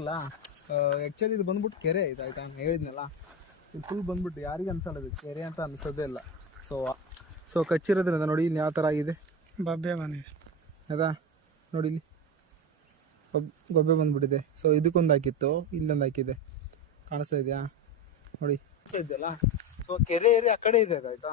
ನೋಡಿದ್ರಲ್ಲ, ಆ್ಯಕ್ಚುಲಿ ಇದು ಬಂದ್ಬಿಟ್ಟು ಕೆರೆ ಇದು ಆಯ್ತಾ, ನಾನು ಹೇಳಿದ್ನಲ್ಲ ಇದು ಫುಲ್ ಬಂದ್ಬಿಟ್ಟು ಯಾರಿಗೆ ಅನ್ಸಲ್ಲ, ಇದು ಕೆರೆ ಅಂತ ಅನ್ಸೋದೇ ಇಲ್ಲ. ಸೊ ಕಚ್ಚಿರೋದ್ರಿಂದ ನೋಡಿ ಇಲ್ಲಿ ಯಾವ ಥರ ಆಗಿದೆ, ಬಬ್ಬೆ ಬಂದಿದೆ ಅದಾ ನೋಡಿ ಇಲ್ಲಿ ಗೊಬ್ಬೆ ಬಂದ್ಬಿಟ್ಟಿದೆ. ಸೊ ಇದಕ್ಕೊಂದು ಹಾಕಿತ್ತು, ಇಲ್ಲೊಂದು ಹಾಕಿದೆ, ಕಾಣಿಸ್ತಾ ಇದೆಯಾ ನೋಡಿ ಇದೆಯಲ್ಲ. ಸೊ ಕೆರೆ ಏರಿಯಾ ಆ ಕಡೆ ಇದೆ ಆಯ್ತಾ,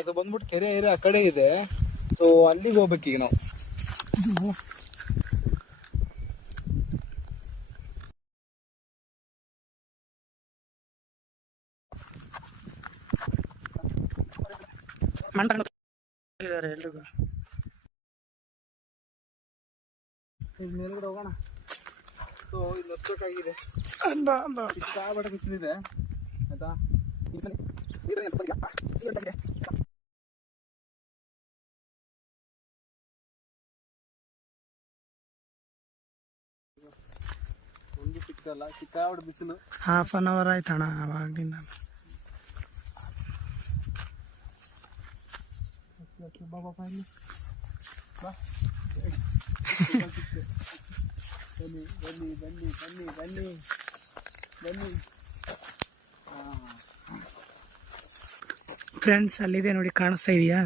ಅದು ಬಂದ್ಬಿಟ್ಟು ಕೆರೆ ಏರಿಯಾ ಆ ಕಡೆ ಇದೆ. ಸೊ ಅಲ್ಲಿಗೆ ಹೋಗ್ಬೇಕೀಗ ನಾವು. ಎಲ್ರಿಗೂ ಮೇಲ್ಗಡೆ ಹೋಗೋಣ. ಸೊ ಇಲ್ಲಿ ಹತ್ಬೇಕಾಗಿದೆ, ಸಿಕ್ಕಾಬಟ್ಟೆ ಬಿಸಿಲಿದೆ ಆಯ್ತಾ. ಒಂದು ಸಿಕ್ಕಲ್ಲ, ಸಿಕ್ಕಾಬಟ್ಟೆ ಬಿಸಿಲು. ಹಾಫ್ ಅನ್ ಅವರ್ ಆಯ್ತಣ್ಣ ಅವಾಗಿಂದ. ಬಾಬಾ ಇಲ್ಲಿ ಬಾ, ಬನ್ನಿ ಬನ್ನಿ ಬನ್ನಿ ಬನ್ನಿ ಬನ್ನಿ ಬನ್ನಿ. ಫ್ರೆಂಡ್ಸ್ ಅಲ್ಲಿದೆ ನೋಡಿ, ಕಾಣಿಸ್ತಾ ಇದೆಯಾ?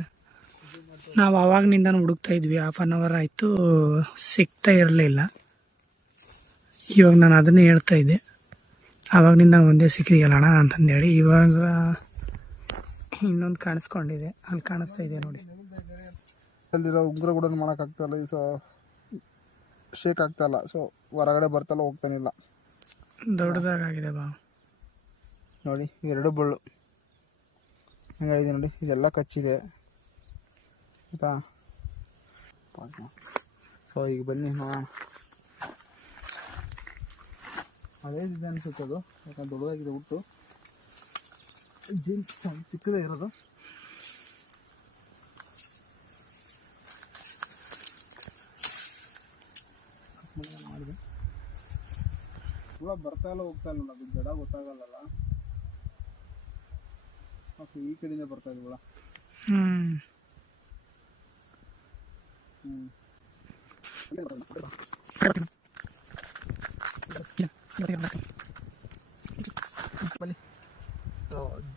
ನಾವು ಅವಾಗ್ನಿಂದ ಹುಡುಕ್ತಾ ಇದ್ವಿ, ಹಾಫ್ ಅನ್ ಅವರ್ ಆಯಿತು, ಸಿಗ್ತಾ ಇರಲಿಲ್ಲ. ಇವಾಗ ನಾನು ಅದನ್ನೇ ಹೇಳ್ತಾ ಇದ್ದೆ, ಆವಾಗ್ನಿಂದ ಒಂದೇ ಸಿಕ್ಕಿದೆಯಲ್ಲಣ್ಣ ಅಂತಂದೇಳಿ. ಇವಾಗ ಇನ್ನೊಂದು ಕಾಣಿಸ್ಕೊಂಡಿದೆ, ಅಲ್ಲಿ ಕಾಣಿಸ್ತಾ ಇದೆ ನೋಡಿ. ಅಲ್ಲಿರೋ ಉಗ್ರ ಕೂಡ ಮಾಡೋಕ್ಕಾಗ್ತಾಯಿಲ್ಲ, ಈ ಶೇಕ್ ಆಗ್ತಾಯಿಲ್ಲ. ಸೊ ಹೊರಗಡೆ ಬರ್ತಲ್ಲ, ಹೋಗ್ತಾನಿಲ್ಲ. ದೊಡ್ಡದಾಗಿದೆ ಬಾ ನೋಡಿ, ಎರಡು ಬಳ್ಳು ಹಂಗಾಗಿದೆ ನೋಡಿ, ಇದೆಲ್ಲ ಕಚ್ಚಿದೆ ಆಯಿತಾ. ಸೊ ಈಗ ಬನ್ನಿ ನೋಡೋಣ. ಅದೇ ಇದೆ ಅನಿಸುತ್ತೆ ಅದು, ಯಾಕಂದ್ರೆ ದೊಡ್ಡದಾಗಿದೆ ಹುಟ್ಟು. ಜೀನ್ಸ್ ಚಿಕ್ಕದೇ ಇರೋದು. ಮಾಡಿದೆ ಹುಳ ಬರ್ತಾ ಇಲ್ಲ, ಹೋಗ್ತಾ ಇಲ್ಲ, ಅದು ಜಡ ಗೊತ್ತಾಗಲ್ಲ. ಓಕೆ, ಈ ಕಡೆಯಿಂದ ಬರ್ತಾ ಇದೆ ಹುಳ.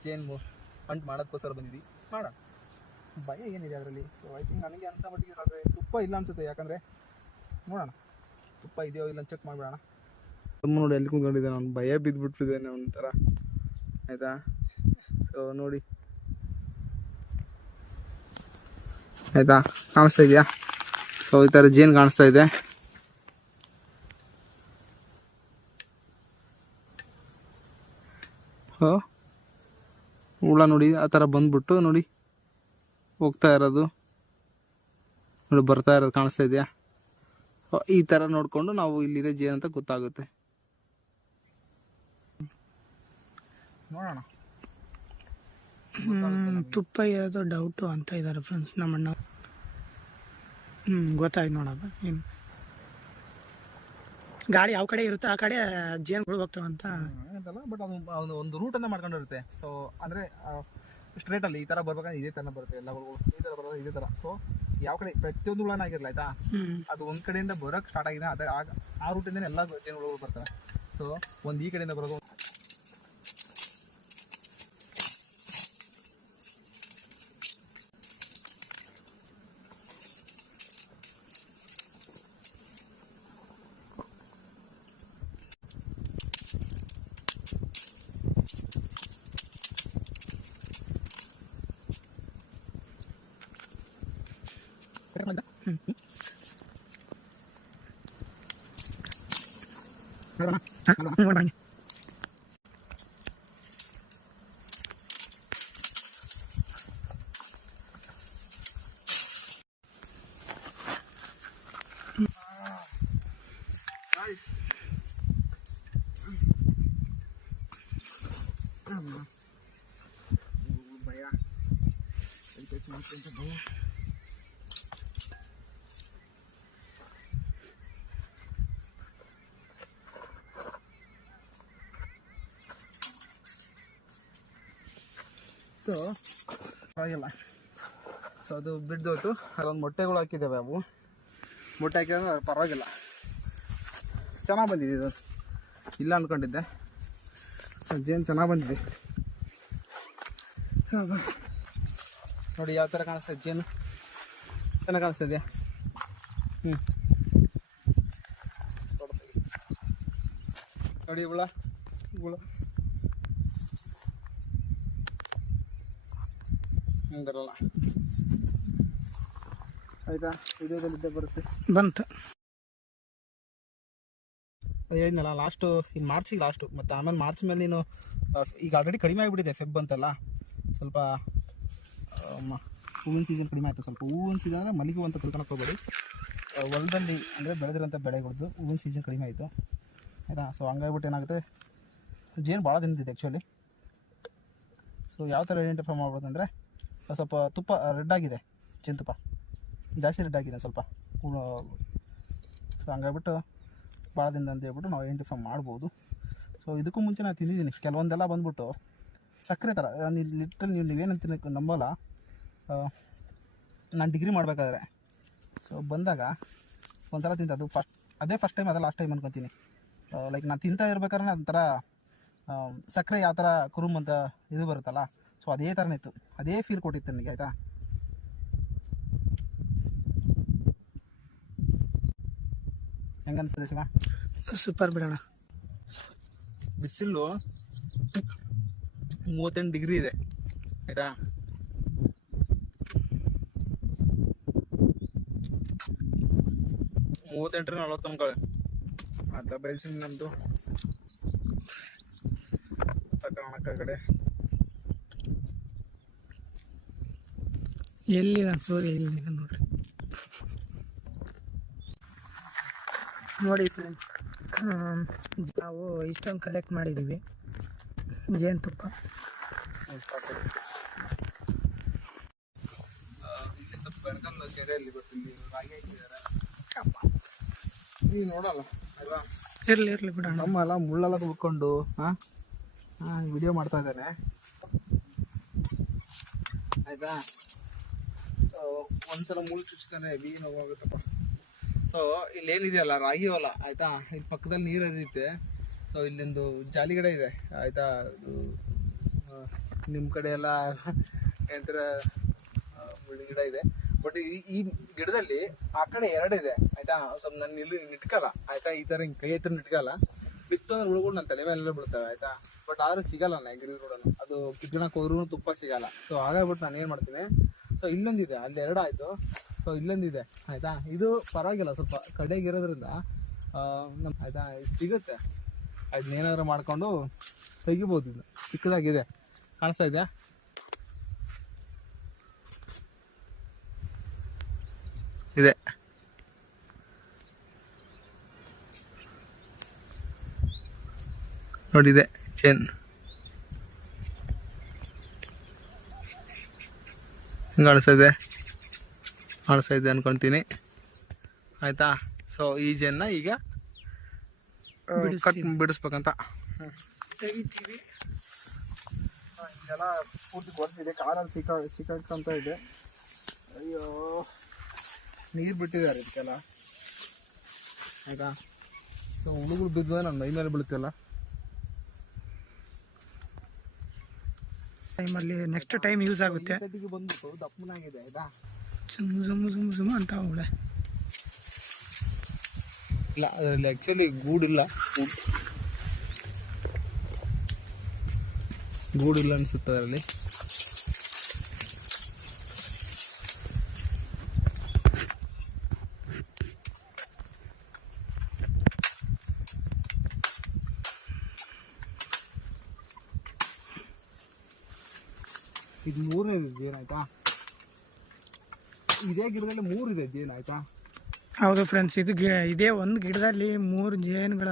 ಜೇನು ಅಂಟು ಮಾಡೋದಕ್ಕೋಸ್ಕರ ಬಂದಿದ್ವಿ, ಮಾಡೋಣ. ಭಯ ಏನಿದೆ ಅದರಲ್ಲಿ? ಸೊ ಐ ಥಿಂಕ್ ನನಗೆ ಅನ್ಸೋ ಮಟ್ಟಿಗೆ ಆದರೆ ತುಪ್ಪ ಇಲ್ಲ ಅನ್ಸುತ್ತೆ, ಯಾಕಂದರೆ ನೋಡೋಣ ತುಪ್ಪ ಇದೆಯೋ ಇಲ್ಲ ಚೆಕ್ ಮಾಡಿಬಿಡೋಣ. ನೋಡಿ ಎಲ್ಲಿ ಕುಂತ್ಕೊಂಡಿದ್ದೆ ನಾನು, ಭಯ ಬಿದ್ದುಬಿಟ್ಟಿದ್ದೇನೆ ಒಂಥರ ಆಯಿತಾ. ಸೊ ನೋಡಿ ಆಯಿತಾ, ಕಾಣಿಸ್ತಾ ಇದೆಯಾ? ಸೊ ಈ ಥರ ಜೇನು ಕಾಣಿಸ್ತಾ ಇದೆ. ಹುಳ ನೋಡಿ ಆ ಥರ ಬಂದ್ಬಿಟ್ಟು ನೋಡಿ ಹೋಗ್ತಾ ಇರೋದು ನೋಡಿ, ಬರ್ತಾ ಇರೋದು ಕಾಣಿಸ್ತಾ ಇದೆಯಾ? ಈ ಥರ ನೋಡಿಕೊಂಡು ನಾವು ಇಲ್ಲಿದೆ ಜೇನು ಅಂತ ಗೊತ್ತಾಗುತ್ತೆ. ನೋಡೋಣ. ತುಪ್ಪ ಇರೋದು ಡೌಟು ಅಂತ ಇದ್ದಾರೆ ಫ್ರೆಂಡ್ಸ್ ನಮ್ಮಣ್ಣ. ಗೊತ್ತಾಯ್ತು ನೋಡಪ್ಪ. ಏನು ಗಾಡಿ ಯಾವ ಕಡೆ ಇರುತ್ತೆ ಆ ಕಡೆ ಜೇನುಗಳು ಹೋಗ್ತಾವಂತ ಏನಂತಲ್ಲ, ಬಟ್ ಅದು ಒಂದು ರೂಟನ್ನು ಮಾಡ್ಕೊಂಡಿರುತ್ತೆ. ಸೊ ಅಂದರೆ ಸ್ಟ್ರೇಟಲ್ಲಿ ಈ ಥರ ಬರ್ಬೇಕಂದ್ರೆ ಇದೇ ಥರ ಬರುತ್ತೆ, ಎಲ್ಲ ಈ ಥರ ಬರೋದು ಇದೇ ಥರ. ಸೊ ಯಾವ ಕಡೆ ಪ್ರತಿಯೊಂದು ಹುಳನ ಆಗಿರಲ್ಲ ಆಯ್ತಾ, ಅದು ಒಂದು ಕಡೆಯಿಂದ ಬರೋಕ್ಕೆ ಸ್ಟಾರ್ಟ್ ಆಗಿದೆ, ಅದೇ ಆ ರೂಟಿಂದ ಎಲ್ಲ ಜೇನುಗಳು ಬರ್ತವೆ. ಸೊ ಒಂದು ಈ ಕಡೆಯಿಂದ ಬರೋದು, ಭಯ ಭಯ. ಸೊ ಪರವಾಗಿಲ್ಲ. ಸೊ ಅದು ಬಿಡ್ದೋಯ್ತು, ಅದೊಂದು ಮೊಟ್ಟೆಗಳು ಹಾಕಿದ್ದಾವೆ, ಅವು ಮೊಟ್ಟೆ ಹಾಕಿದ್ರೆ ಪರವಾಗಿಲ್ಲ ಚೆನ್ನಾಗಿ ಬಂದಿದೆ ಇದು, ಇಲ್ಲ ಅಂದ್ಕೊಂಡಿದ್ದೆ. ಜೇನು ಚೆನ್ನಾಗಿ ಬಂದಿದೆ ನೋಡಿ. ಯಾವ ಥರ ಕಾಣಿಸ್ತಾ ಇದೆ ಜೇನು, ಚೆನ್ನಾಗಿ ಕಾಣಿಸ್ತಾ ಇದೆಯಾ? ನೋಡಿ ಹುಳ ಬರಲ್ಲ ಆಯ್ತಾ, ವಿಡಿಯೋದಲ್ಲಿದ್ದೇ ಬರುತ್ತೆ. ಬಂತು ಅದು ಹೇಳಿದ್ನಲ್ಲ, ಲಾಸ್ಟು ಈಗ ಮಾರ್ಚಿಗೆ ಲಾಸ್ಟು, ಮತ್ತು ಆಮೇಲೆ ಮಾರ್ಚ್ ಮೇಲೆ ನೀನು ಈಗ ಆಲ್ರೆಡಿ ಕಡಿಮೆ ಆಗಿಬಿಟ್ಟಿದೆ. ಫೆಬ್ ಅಂತಲ್ಲ ಸ್ವಲ್ಪ ಹೂವಿನ ಸೀಸನ್ ಕಡಿಮೆ ಆಯಿತು. ಸ್ವಲ್ಪ ಹೂವಿನ ಸೀಸನ್ ಅಂದರೆ ಮಲ್ಲಿಗೆ ಅಂತ ತಿಳ್ಕೊಳಕ್ಕೆ ಹೋಗ್ಬೇಡಿ. ಹೊಲದಲ್ಲಿ ಅಂದರೆ ಬೆಳೆದಿರೋಂಥ ಬೆಳೆಗಳದ್ದು ಹೂವಿನ ಸೀಸನ್ ಕಡಿಮೆ ಆಯಿತು ಆಯಿತಾ. ಸೊ ಹಂಗಾಗ್ಬಿಟ್ಟು ಏನಾಗುತ್ತೆ, ಜೇನು ಭಾಳ ದಿನದಿದೆ ಆ್ಯಕ್ಚುಲಿ. ಸೊ ಯಾವ ಥರ ಐಡೆಂಟಿಫೈ ಮಾಡ್ಬೋದು ಅಂದರೆ, ಸ್ವಲ್ಪ ತುಪ್ಪ ರೆಡ್ ಆಗಿದೆ, ಜೇನುತುಪ್ಪ ಜಾಸ್ತಿ ರೆಡ್ ಆಗಿದೆ ಸ್ವಲ್ಪ. ಸೊ ಹಂಗಾಗ್ಬಿಟ್ಟು ಭಾಳ ದಿನದ ಅಂತ ಹೇಳ್ಬಿಟ್ಟು ನಾವು ಐಡೆಂಟಿಫೈ ಮಾಡ್ಬೋದು. ಸೊ ಇದಕ್ಕೂ ಮುಂಚೆ ನಾನು ತಿಂದಿದ್ದೀನಿ ಕೆಲವೊಂದೆಲ್ಲ ಬಂದ್ಬಿಟ್ಟು ಸಕ್ಕರೆ ಥರ. ನೀವೇನಂತ ನಂಬಲ್ಲ, ನಾನು ಡಿಗ್ರಿ ಮಾಡಬೇಕಾದ್ರೆ ಸೊ ಬಂದಾಗ ಒಂದ್ಸಲ ತಿಂತ, ಅದು ಅದೇ ಫಸ್ಟ್ ಟೈಮ್, ಅದೇ ಲಾಸ್ಟ್ ಟೈಮ್ ಅನ್ಕೊತೀನಿ. ಲೈಕ್ ನಾನು ತಿಂತಾ ಇರ್ಬೇಕಾದ್ರೆ ಅದೊಂಥರ ಸಕ್ಕರೆ ಯಾವ ಥರ ಕುರುಮ್ ಅಂತ ಇದು ಬರುತ್ತಲ್ಲ, ಸೊ ಅದೇ ಥರನೇ ಇತ್ತು, ಅದೇ ಫೀಲ್ ಕೊಟ್ಟಿತ್ತು ನನಗೆ ಆಯಿತಾ. ಹೆಂಗೆ ಅನಿಸ್ತದೆ ಶಿವ? ಸೂಪರ್ ಬಿಡೋಣ. ಬಿಸಿಲು 38 ಡಿಗ್ರಿ ಇದೆ ಆಯಿತಾ. ಮೂವತ್ತೆಂಟರ 40 ಅನ್ಕೊಳ್ಳಿ ಅಂತ ಬಯಸಿ ನಮ್ಮದು ಕರ್ನಾಟಕ ಕಡೆ. ಎಲ್ಲಿದೆ ಸೂರ್ಯ? ಎಲ್ಲಿದೆ ನೋಡ್ರಿ. ನೋಡಿ ಫ್ರೆಂಡ್ಸ್, ನಾವು ಇಷ್ಟೊಂದು ಕಲೆಕ್ಟ್ ಮಾಡಿದ್ದೀವಿ ಜೇನುತುಪ್ಪ. ಇಲ್ಲಿ ಸ್ವಲ್ಪ ಬೆಳಕಲ್ಲ ಕೆರೆಯಲ್ಲಿ, ಬಟ್ ಇಲ್ಲಿ ರಾಗಿ ಹಾಕಿದ್ದಾರೆ. ನೀವು ನೋಡಲ್ಲ ಅಲ್ವಾ? ಇರಲಿ ಬಿಡೋಣ. ನಮ್ಮಲ್ಲ ಮುಳ್ಳೆಲ್ಲ ತುಳ್ಕೊಂಡು ವಿಡಿಯೋ ಮಾಡ್ತಾ ಇದ್ದಾನೆ ಆಯಿತಾ. ಒಂದ್ಸಲ ಮುಳ್ಳು ಚುಚ್ತಾನೆ, ಬೀ ನೋವಾಗುತ್ತಪ್ಪ. ಸೊ ಇಲ್ಲೇನಿದೆಯಲ್ಲ ರಾಗಿ ಹೊಲ ಆಯಿತಾ, ಇಲ್ಲಿ ಪಕ್ಕದಲ್ಲಿ ನೀರು ಹರಿಯುತ್ತೆ. ಸೊ ಇಲ್ಲೊಂದು ಜಾಲಿಗಡೆ ಇದೆ ಆಯಿತಾ. ನಿಮ್ಮ ಕಡೆ ಎಲ್ಲ ಏನಂತಾರೆ ಮುಳ್ಳಿನ ಗಿಡ ಇದೆ, ಬಟ್ ಈ ಗಿಡದಲ್ಲಿ ಆ ಕಡೆ 2 ಇದೆ ಆಯಿತಾ. ಸ್ವಲ್ಪ ನಾನು ಇಲ್ಲಿ ನಿಟ್ಕಲ್ಲ ಆಯಿತಾ, ಈ ಥರ ಹಿಂಗೆ ಕೈ ಹತ್ರ ನಿಟ್ಕಲ್ಲ. ಬಿತ್ತು ಅಂದ್ರೆ ಹುಳುಗಳು ನನ್ನ ತಲೆ ಮೇಲೆಲ್ಲ ಬಿಡ್ತವೆ ಆಯಿತಾ. ಬಟ್ ಆದ್ರೆ ಸಿಗಲ್ಲ ಗಿಡ ಗಿಡನು, ಅದು ಕಿತ್ಕೊಳಕ್ಕೆ ಹೋದ್ರೂ ತುಪ್ಪ ಸಿಗಲ್ಲ. ಸೊ ಹಾಗಾಗ್ಬಿಟ್ಟು ನಾನು ಏನು ಮಾಡ್ತೀನಿ, ಸೊ ಇಲ್ಲೊಂದಿದೆ, ಅಲ್ಲಿ 2 ಆಯಿತು. ಸೊ ಇಲ್ಲೊಂದಿದೆ ಆಯಿತಾ. ಇದು ಪರವಾಗಿಲ್ಲ, ಸ್ವಲ್ಪ ಕಡೆಗಿರೋದ್ರಿಂದ ಆಯಿತಾ ಸಿಗುತ್ತೆ. ಅದನ್ನೇನಾದ್ರು ಮಾಡ್ಕೊಂಡು ತೆಗಿಬೋದು. ಇದು ಚಿಕ್ಕದಾಗಿದೆ, ಕಾಣಿಸ್ತಾ ಇದೆಯಾ? ಇದೆ ನೋಡಿದೆ ಚೇನ್ ಹಿಂಗೆ ಕಾಣಿಸ್ತಾ ಇದೆ ಅನ್ಕೊತೀನಿ ಆಯಿತಾ. ಸೊ ಈ ಜೇನ್ನ ಈಗ ಬಿಡಿಸ್ಬೇಕಂತ ತೆಗಿತೀವಿ. ಇದೆಲ್ಲ ಪೂರ್ತಿ ಗೊತ್ತಿದೆ, ಕಾರಲ್ಲಿ ಸಿಕ್ಕಂತ ಇದೆ. ಅಯ್ಯೋ ನೀರು ಬಿಟ್ಟಿದ್ದಾರೆ ಇದಕ್ಕೆಲ್ಲ ಆಯಿತಾ. ಸೊ ಹುಳುಗಳು ಬಿದ್ದರೆ ನನ್ನ ಮೈ ಮೇಲೆ ಬೀಳುತ್ತಲ್ಲ. ಟೈಮಲ್ಲಿ ನೆಕ್ಸ್ಟ್ ಟೈಮ್ ಯೂಸ್ ಆಗುತ್ತೆ. ಬಂದ್ಬಿಟ್ಟು ದಪ್ಪನಾಗಿದೆ ಆಯಿತಾ. ಸುಮ್ಮ ಅಂತ ಅವಳೆ ಇಲ್ಲ, ಅದರಲ್ಲಿ ಆ್ಯಕ್ಚುಲಿ ಗೂಡಿಲ್ಲ ಅನಿಸುತ್ತೆ ಅದರಲ್ಲಿ. ಇದು 3ನೇ ಜೇನು ಆಯ್ತಾ. ಇದೇ ಗಿಡದಲ್ಲಿ 3 ಇದೆ ಜೇನು ಆಯ್ತಾ. ಹೌದು ಫ್ರೆಂಡ್ಸ್, ಇದೇ ಒಂದು ಗಿಡದಲ್ಲಿ 3 ಜೇನುಗಳ